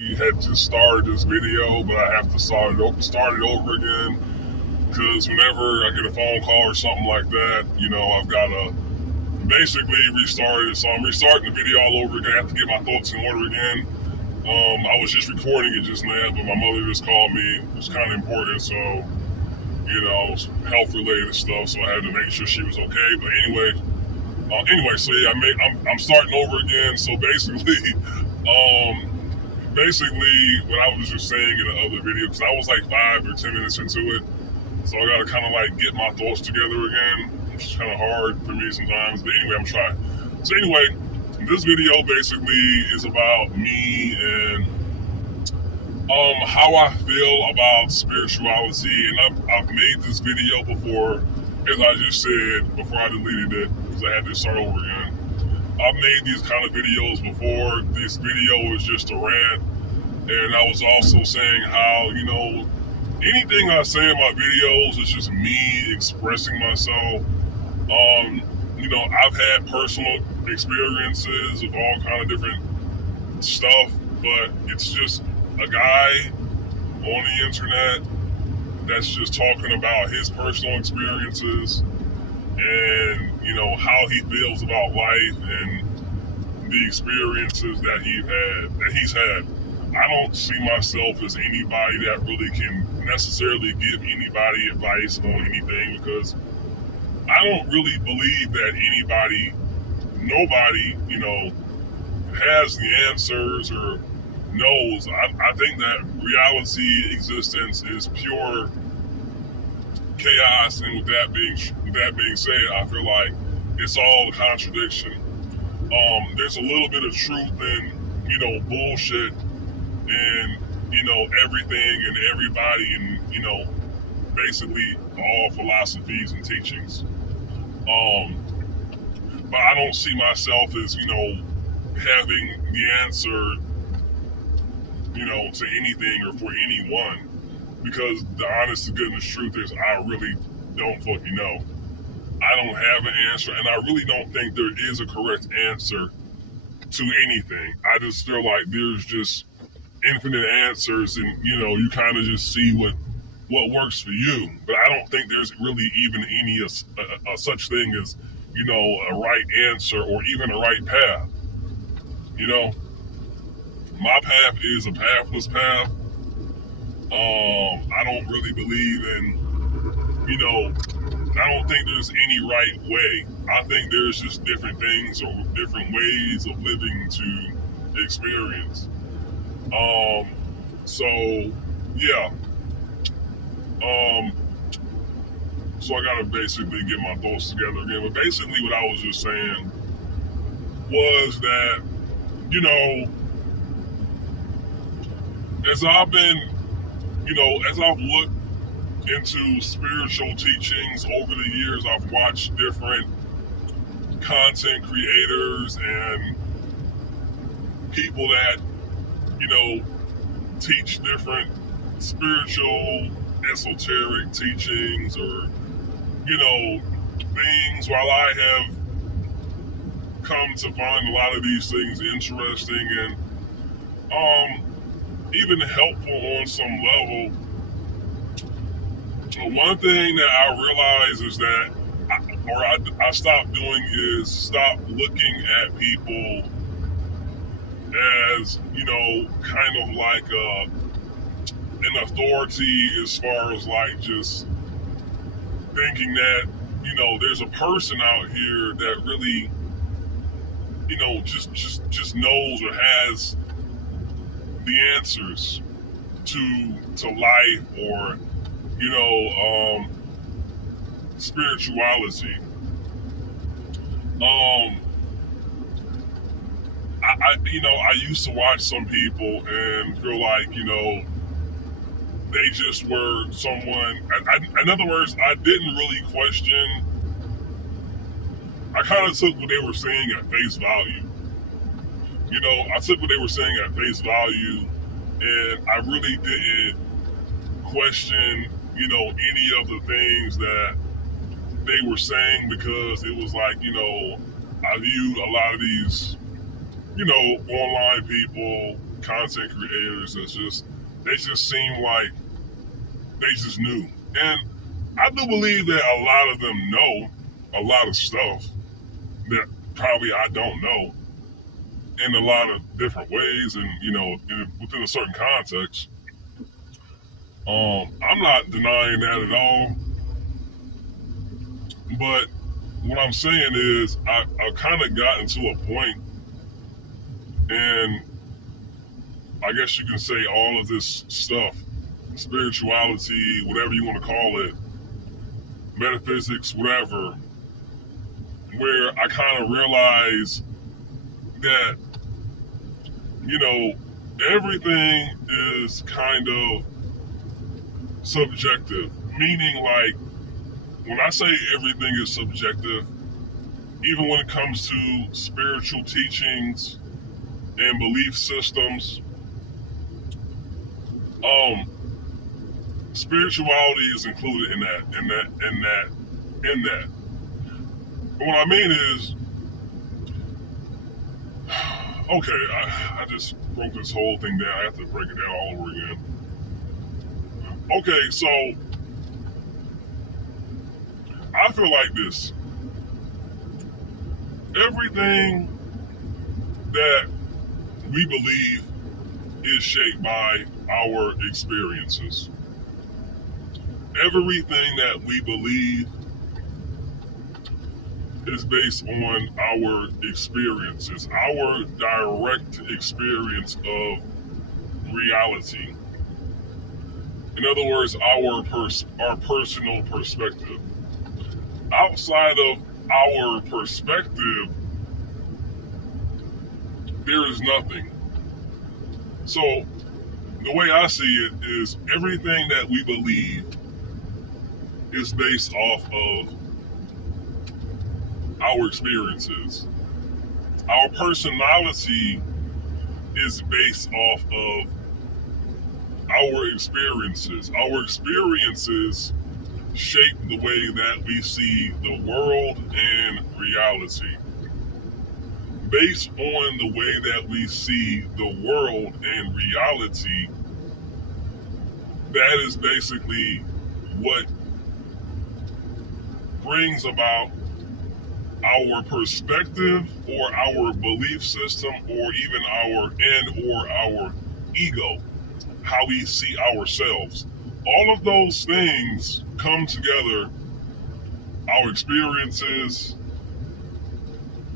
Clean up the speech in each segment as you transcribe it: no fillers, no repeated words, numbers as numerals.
We had just started this video, but I have to start it over again because whenever I get a phone call or something like that, I've got to basically restart it. So I'm restarting the video all over again. I have to get my thoughts in order again. I was just recording it just now, but my mother just called me. It was kind of important, so health related stuff. So I had to make sure she was okay. But so yeah, I'm starting over again. So basically what I was just saying in the other video, because I was like 5 or 10 minutes into it, so I gotta kind of like get my thoughts together again, which is kind of hard for me sometimes. But anyway, I'm trying. So anyway, this video basically is about me and how I feel about spirituality, and I've made this video before, as I just said before I deleted it because I had to start over again. I've made these kind of videos before. This video is just a rant, and I was also saying how anything I say in my videos is just me expressing myself. I've had personal experiences of all kind of different stuff, but it's just a guy on the internet that's just talking about his personal experiences and how he feels about life and the experiences that he's had. I don't see myself as anybody that really can necessarily give anybody advice on anything, because I don't really believe that nobody has the answers or knows. I think that reality existence is pure chaos, and with that being said, I feel like it's all a contradiction. There's a little bit of truth in bullshit and everything and everybody, and basically all philosophies and teachings. But I don't see myself as having the answer to anything or for anyone, because the honest to goodness truth is I really don't fucking know. I don't have an answer, and I really don't think there is a correct answer to anything. I just feel like there's just infinite answers, and you kind of just see what works for you. But I don't think there's really even any a such thing as a right answer or even a right path. My path is a pathless path. I don't really believe in, I don't think there's any right way. I think there's just different things or different ways of living to experience. So yeah. So I gotta basically get my thoughts together again. But basically what I was just saying was that, as I've been, as I've looked into spiritual teachings over the years, I've watched different content creators and people that, teach different spiritual, esoteric teachings or, things, while I have come to find a lot of these things interesting and, even helpful on some level. One thing that I realize is that I stopped doing is stop looking at people as, kind of like an authority, as far as like just thinking that, there's a person out here that really, just knows or has the answers to life or spirituality. I used to watch some people and feel like they just were someone. In other words, I didn't really question. I kind of took what they were saying at face value. I took what they were saying at face value, and I really didn't question, any of the things that they were saying, because it was like, I viewed a lot of these, online people content creators they just seem like they just knew. And I do believe that a lot of them know a lot of stuff that probably I don't know in a lot of different ways, and within a certain context. I'm not denying that at all, but what I'm saying is I kind of gotten to a point, and I guess you can say all of this stuff, spirituality, whatever you want to call it, metaphysics, whatever, where I kind of realize that, everything is kind of subjective. Meaning, like, when I say everything is subjective, even when it comes to spiritual teachings and belief systems, spirituality is included in that. But what I mean is, okay, I just broke this whole thing down. I have to break it down all over again. Okay, so I feel like this. Everything that we believe is shaped by our experiences. Everything that we believe is based on our experiences, our direct experience of reality. In other words, our personal perspective. Outside of our perspective, there is nothing. So the way I see it is everything that we believe is based off of our experiences. Our personality is based off of our experiences. Our experiences shape the way that we see the world and reality. Based on the way that we see the world and reality, that is basically what brings about our perspective or our belief system or even our ego, how we see ourselves. All of those things come together, our experiences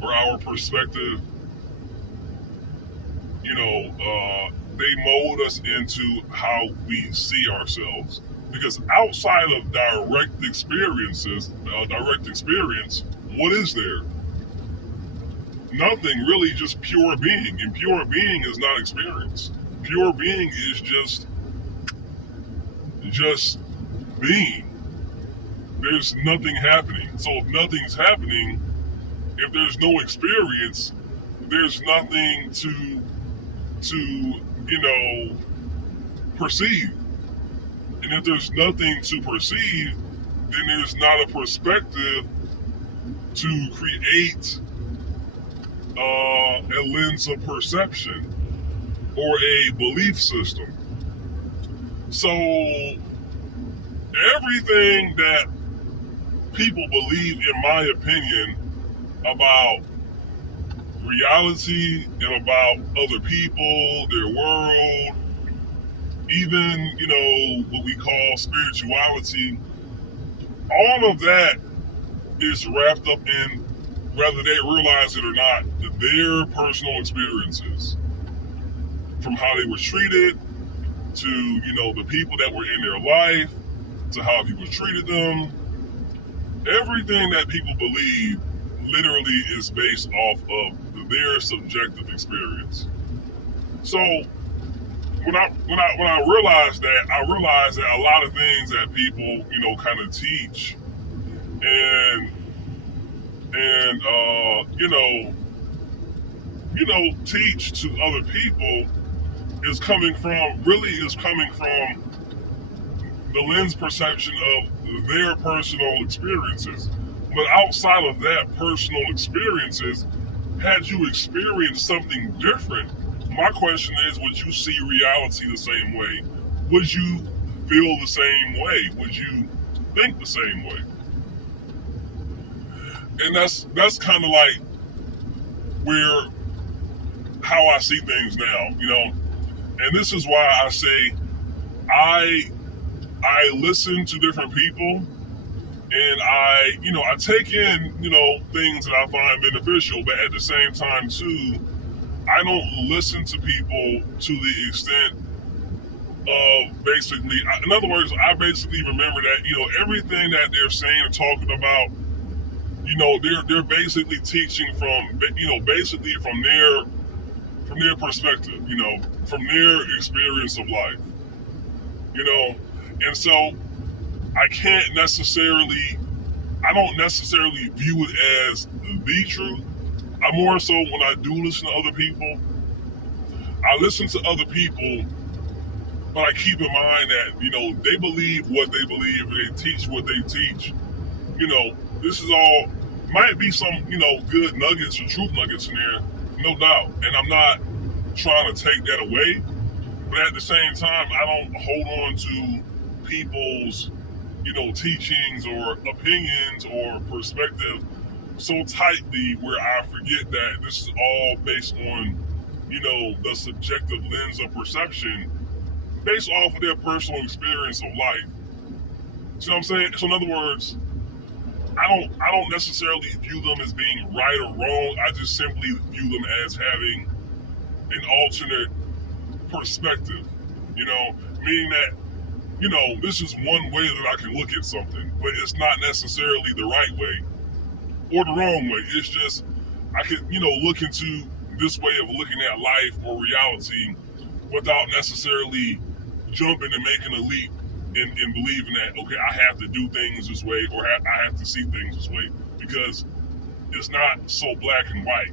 or our perspective, they mold us into how we see ourselves. Because outside of direct experience, what is there? Nothing, really, just pure being. And pure being is not experience. Pure being is just being. There's nothing happening. So if nothing's happening, if there's no experience, there's nothing to perceive. And if there's nothing to perceive, then there's not a perspective to create a lens of perception or a belief system. So everything that people believe, in my opinion, about reality and about other people, their world, even, what we call spirituality, all of that is wrapped up in, whether they realize it or not, their personal experiences. From how they were treated, to, the people that were in their life, to how people treated them. Everything that people believe literally is based off of their subjective experience. So when I realized that, I realized that a lot of things that people, kind of teach and teach to other people is coming from the lens perception of their personal experiences. But outside of that personal experiences, had you experienced something different, my question is, would you see reality the same way? Would you feel the same way? Would you think the same way? And that's kind of like where how I see things now, And this is why I say I listen to different people, and I take in, things that I find beneficial, but at the same time too, I don't listen to people to the extent of basically, in other words, I basically remember that, everything that they're saying and talking about, they're basically teaching from, basically from their perspective, from their experience of life, and so I don't necessarily view it as the truth. I more so, when I do listen to other people, I listen to other people, but I keep in mind that, they believe what they believe, and they teach what they teach. This is all, might be some, good nuggets or truth nuggets in there, no doubt. And I'm not trying to take that away, but at the same time, I don't hold on to people's, teachings or opinions or perspective so tightly where I forget that this is all based on, the subjective lens of perception based off of their personal experience of life. See what I'm saying? So in other words, I don't necessarily view them as being right or wrong. I just simply view them as having an alternate perspective, meaning that, this is one way that I can look at something, but it's not necessarily the right way or the wrong way. It's just, I could, look into this way of looking at life or reality without necessarily jumping and making a leap in believing that, okay, I have to do things this way or I have to see things this way, because it's not so black and white,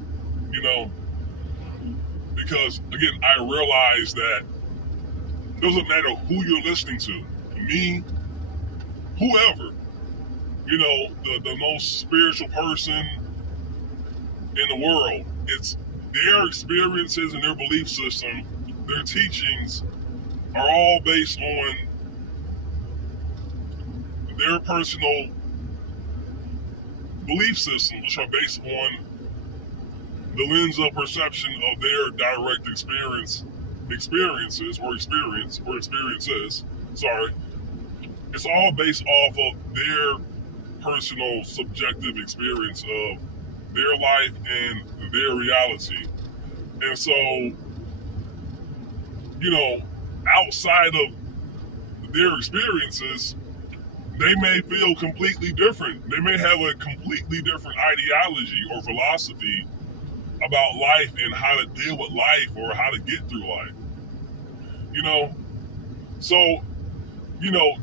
because again, I realize that it doesn't matter who you're listening to, me, whoever, the most spiritual person in the world, it's their experiences and their belief system, their teachings are all based on their personal belief systems, which are based on the lens of perception of their direct experiences. Sorry. It's all based off of their personal subjective experience of their life and their reality. And so, outside of their experiences, they may feel completely different. They may have a completely different ideology or philosophy about life and how to deal with life or how to get through life. So,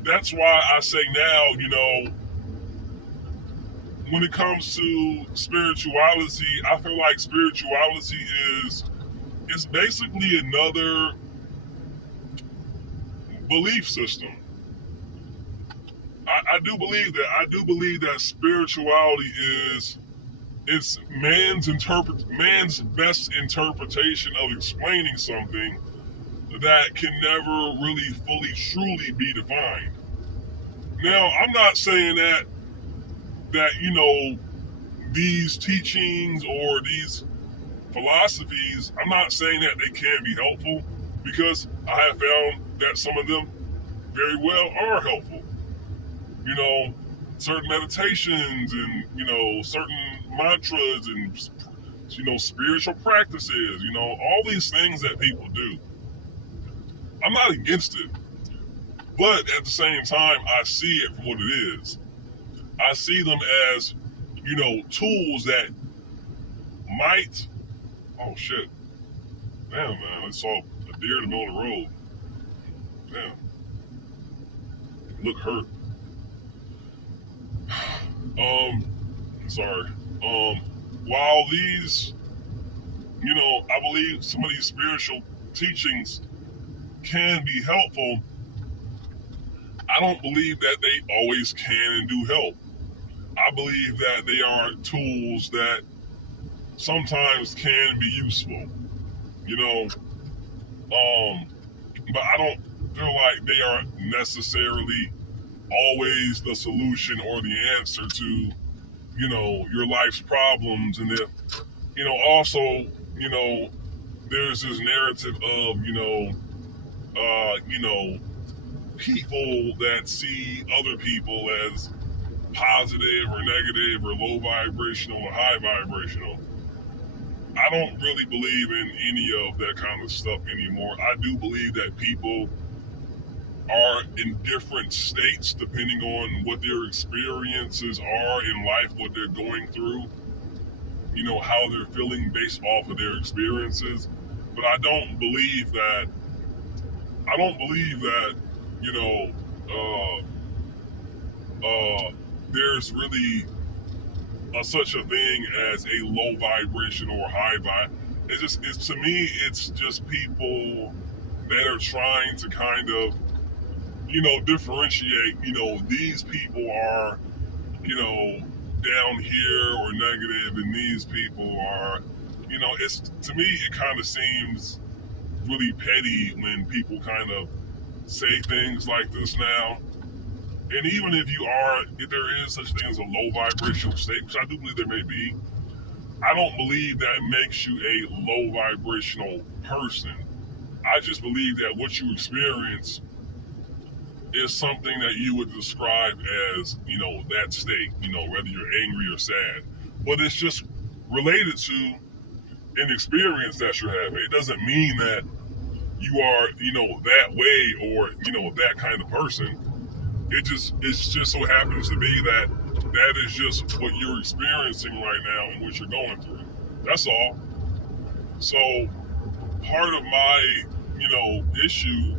that's why I say now, when it comes to spirituality, I feel like spirituality is basically another belief system. I do believe that. I do believe that spirituality it's man's best interpretation of explaining something that can never really fully truly be defined. Now, I'm not saying that these teachings or these philosophies, I'm not saying that they can't be helpful, because I have found that some of them very well are helpful. Certain meditations and, certain mantras and, spiritual practices, all these things that people do. I'm not against it. But at the same time, I see it for what it is. I see them as, tools that might, oh shit. Damn, man, I saw a deer in the middle of the road. Damn. Look hurt. Sorry. While these, I believe some of these spiritual teachings can be helpful, I don't believe that they always can and do help. I believe that they are tools that sometimes can be useful. Um, but I don't feel like they are necessarily always the solution or the answer to, your life's problems. And if, also, there's this narrative of, people that see other people as positive or negative or low vibrational or high vibrational. I don't really believe in any of that kind of stuff anymore. I do believe that people are in different states depending on what their experiences are in life, what they're going through, how they're feeling based off of their experiences. But I don't believe that, you know, there's really such a thing as a low vibration or high vibe. It's to me, it's just people that are trying to kind of, differentiate, these people are, down here or negative, and these people are, it's, to me, it kind of seems really petty when people kind of say things like this now. And even if there is such thing as a low vibrational state, which I do believe there may be, I don't believe that makes you a low vibrational person. I just believe that what you experience is something that you would describe as, that state, whether you're angry or sad. But it's just related to an experience that you're having. It doesn't mean that you are, that way or, that kind of person. It just so happens to be that is just what you're experiencing right now and what you're going through. That's all. So part of my, issue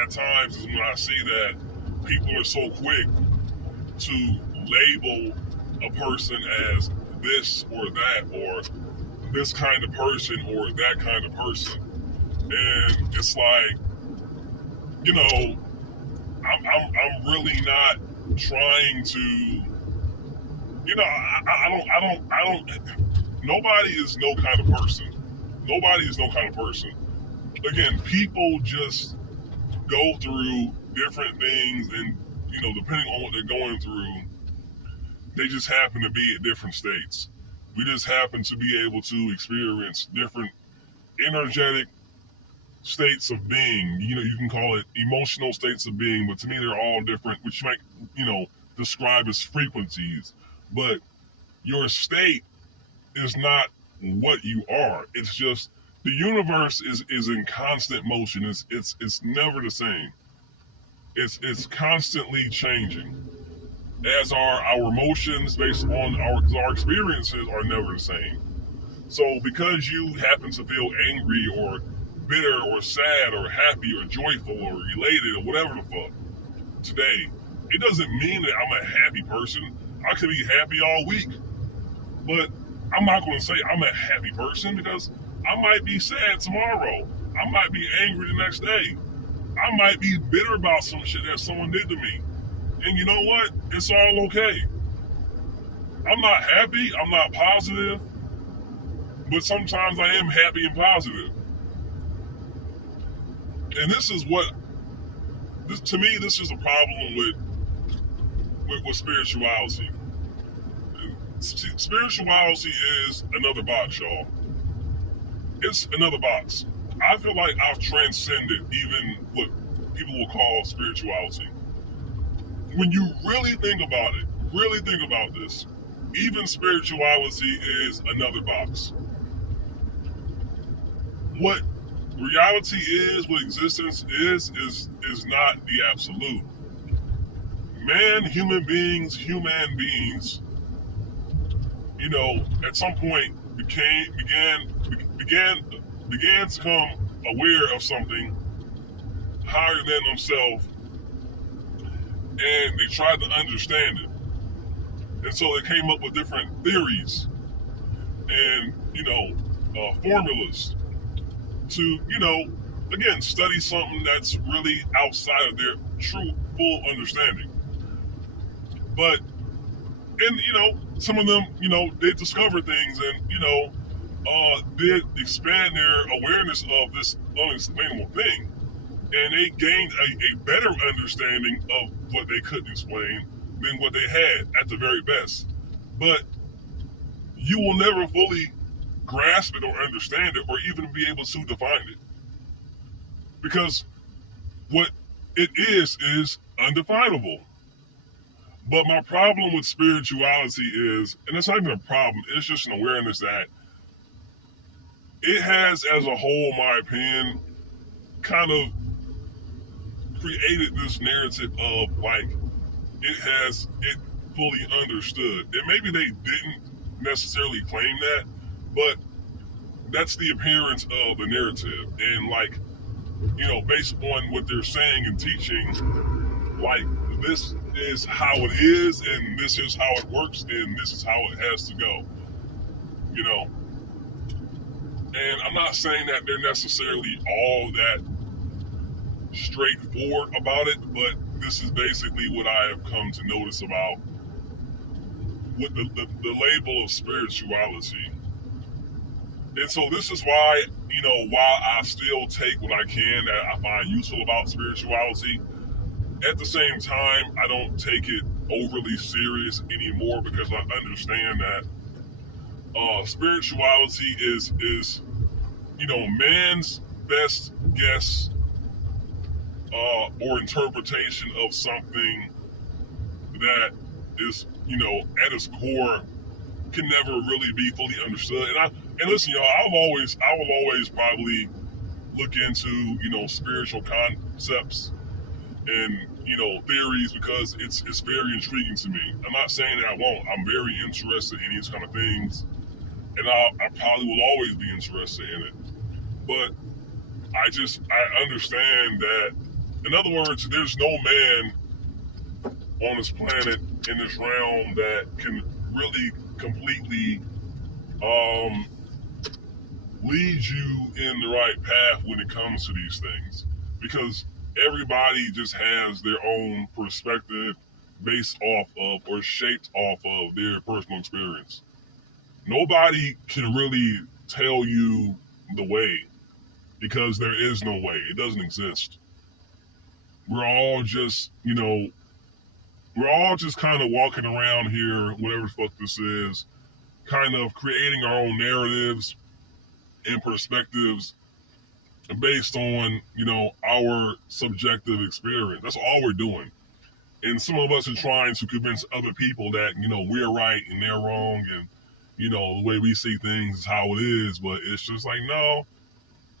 at times is when I see that people are so quick to label a person as this or that, or this kind of person or that kind of person. And it's like, I'm really not trying to, I don't, nobody is no kind of person. Nobody is no kind of person. Again, people just go through different things, and, depending on what they're going through, they just happen to be at different states. We just happen to be able to experience different energetic states of being. You can call it emotional states of being, but to me they're all different, which you might, describe as frequencies. But your state is not what you are. It's just the universe is in constant motion. It's never the same. It's constantly changing. As are our emotions, based on our experiences are never the same. So because you happen to feel angry or bitter or sad or happy or joyful or elated or whatever the fuck today, it doesn't mean that I'm a happy person. I could be happy all week, but I'm not going to say I'm a happy person, because I might be sad tomorrow. I might be angry the next day. I might be bitter about some shit that someone did to me. And you know what? It's all okay. I'm not happy. I'm not positive. But sometimes I am happy and positive. And this is to me, this is a problem with spirituality. Spirituality is another box, y'all. It's another box. I feel like I've transcended even what people will call spirituality. When you really think about it, really think about this, even spirituality is another box. What reality is, what existence is not the absolute. Human beings, at some point began to become aware of something higher than themselves, and they tried to understand it. And so they came up with different theories and, formulas to, again, study something that's really outside of their true, full understanding. But, and, some of them, they discover things, and, did expand their awareness of this unexplainable thing, and they gained a better understanding of what they couldn't explain than what they had at the very best. But you will never fully grasp it or understand it or even be able to define it, because what it is undefinable. But my problem with spirituality is, and it's not even a problem, it's just an awareness that it has, as a whole, in my opinion, kind of created this narrative of like it fully understood. And maybe they didn't necessarily claim that, but that's the appearance of the narrative. And like, based on what they're saying and teaching, like, this is how it is, and this is how it works, and this is how it has to go. And I'm not saying that they're necessarily all that straightforward about it, but this is basically what I have come to notice about with the label of spirituality. And so this is why, while I still take what I can that I find useful about spirituality, at the same time, I don't take it overly serious anymore, because I understand that spirituality is man's best guess or interpretation of something that is, at its core, can never really be fully understood. And listen, y'all, I will always probably look into, spiritual concepts and, theories, because it's very intriguing to me. I'm not saying that I won't. I'm very interested in these kind of things, and I probably will always be interested in it. But I understand that, in other words, there's no man on this planet, in this realm, that can really completely lead you in the right path when it comes to these things, because everybody just has their own perspective based off of or shaped off of their personal experience. Nobody can really tell you the way, because there is no way. It doesn't exist. We're all just, kind of walking around here, whatever the fuck this is, kind of creating our own narratives and perspectives based on, our subjective experience. That's all we're doing. And some of us are trying to convince other people that, we're right and they're wrong, and, the way we see things is how it is. But it's just like, no,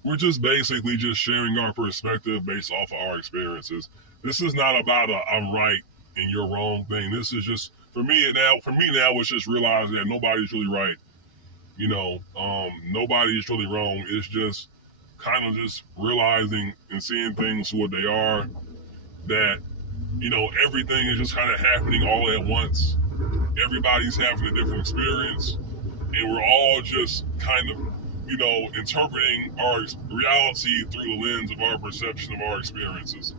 we're just basically just sharing our perspective based off of our experiences. This is not about a I'm right and you're wrong thing. This is just, for me now, it's just realizing that nobody's really right. Nobody's really wrong. It's just kind of just realizing and seeing things for what they are, that, everything is just kind of happening all at once. Everybody's having a different experience, and we're all just kind of, interpreting our reality through the lens of our perception of our experiences.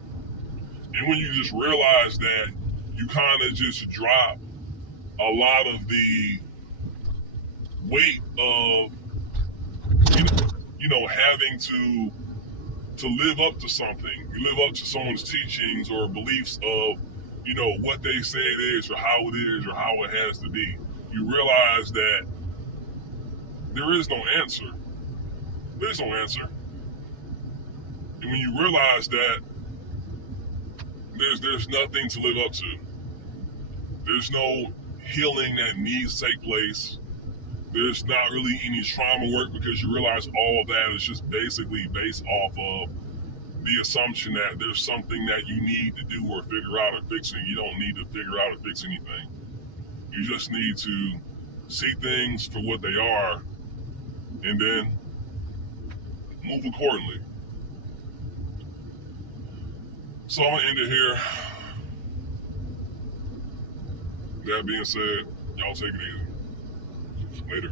And when you just realize that, you kind of just drop a lot of the weight of, having to live up to something. You live up to someone's teachings or beliefs of, what they say it is, or how it is, or how it has to be. You realize that there is no answer. There's no answer. And when you realize that there's nothing to live up to, there's no healing that needs to take place, there's not really any trauma work, because you realize all of that is just basically based off of the assumption that there's something that you need to do or figure out or fix, and you don't need to figure out or fix anything. You just need to see things for what they are, and then move accordingly. So I'm gonna end it here. That being said, y'all take it easy. Later.